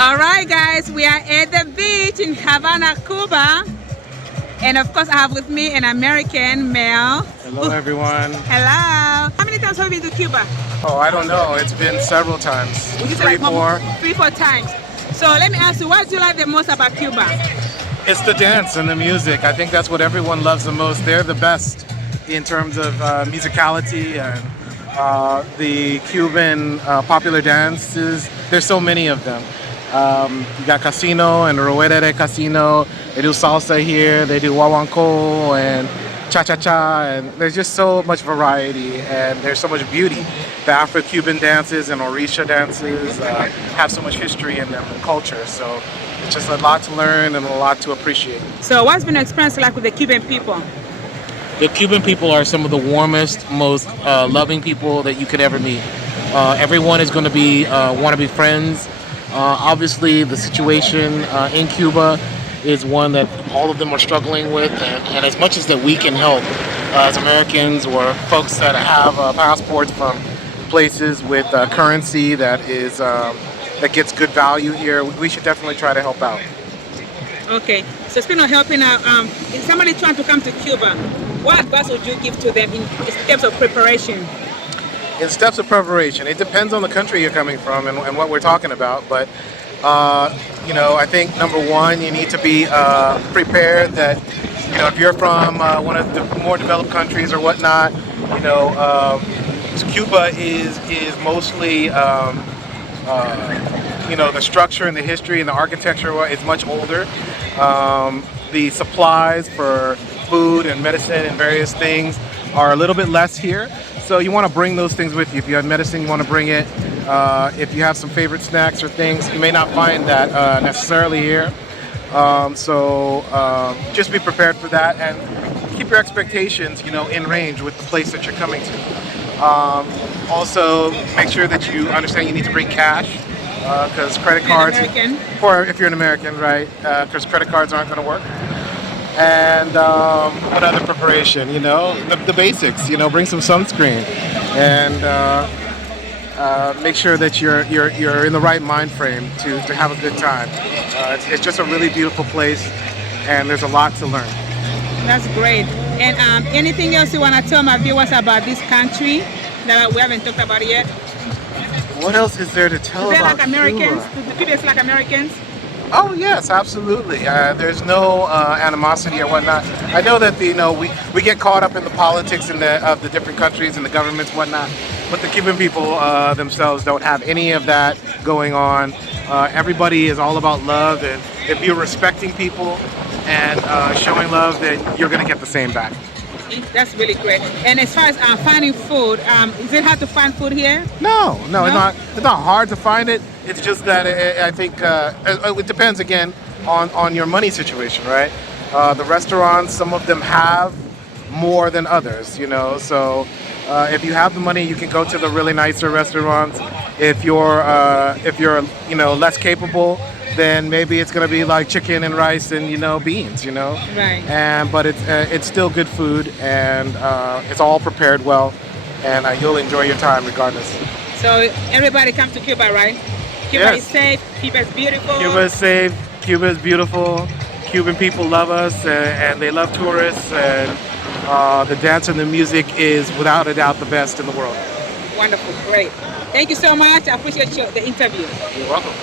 All right, guys, we are at the beach in Havana, Cuba. And of course, I have with me an American male. Hello, everyone. Hello. How many times have you been to Cuba? Oh, I don't know. It's been several times. Would you say Three, like four. 3-4 times. So let me ask you, what do you like the most about Cuba? It's the dance and the music. I think that's what everyone loves the most. They're the best in terms of musicality and the Cuban popular dances. There's so many of them. You got Casino and Rueda de Casino. They do salsa here. They do guaguancó and cha-cha-cha, and there's just so much variety and there's so much beauty. The Afro-Cuban dances and Orisha dances have so much history in them and culture, so it's just a lot to learn and a lot to appreciate. So what's been your experience like with the Cuban people? The Cuban people are some of the warmest, most loving people that you could ever meet. Everyone is going to be want to be friends. Obviously, the situation in Cuba is one that all of them are struggling with, and as much as that we can help as Americans or folks that have passports from places with currency that is that gets good value here, we should definitely try to help out. Okay, so speaking of helping out, if somebody trying to come to Cuba, what advice would you give to them in terms of preparation? In steps of preparation, it depends on the country you're coming from and what we're talking about, but you know, I think number one, you need to be prepared that, you know, if you're from one of the more developed countries or whatnot, you know, Cuba is mostly, you know, the structure and the history and the architecture is much older. The supplies for food and medicine and various things are a little bit less here. So you want to bring those things with you. If you have medicine, you want to bring it. If you have some favorite snacks or things, you may not find that necessarily here. So just be prepared for that and keep your expectations, you know, in range with the place that you're coming to. Also, make sure that you understand you need to bring cash because credit cards, or if you're an American, right? Because credit cards aren't going to work. And what other preparation? You know, the basics. You know, bring some sunscreen and make sure that you're in the right mind frame to have a good time. It's just a really beautiful place, and there's a lot to learn. That's great. And anything else you want to tell my viewers about this country that we haven't talked about yet? What else is there to tell about like Americans? Cuba? Do Cubans like Americans? Oh yes, absolutely. There's no animosity or whatnot. I know that we get caught up in the politics of the different countries and the governments and whatnot, but the Cuban people themselves don't have any of that going on. Everybody is all about love, and if you're respecting people and showing love, then you're going to get the same back. That's really great. And as far as finding food, is it hard to find food here? No, it's not hard to find it. It's just that I think it depends again on your money situation, right? The restaurants, some of them have more than others, you know. So if you have the money, you can go to the really nicer restaurants. If you're you know, less capable, then maybe it's gonna be like chicken and rice and, you know, beans, you know. Right. But it's still good food, and it's all prepared well, and you'll enjoy your time regardless. So everybody come to Cuba, right? Cuba is safe. Cuba is beautiful. Cuba is safe. Cuba is beautiful. Cuban people love us, and they love tourists, and the dance and the music is without a doubt the best in the world. Wonderful, great. Thank you so much. I appreciate the interview. You're welcome.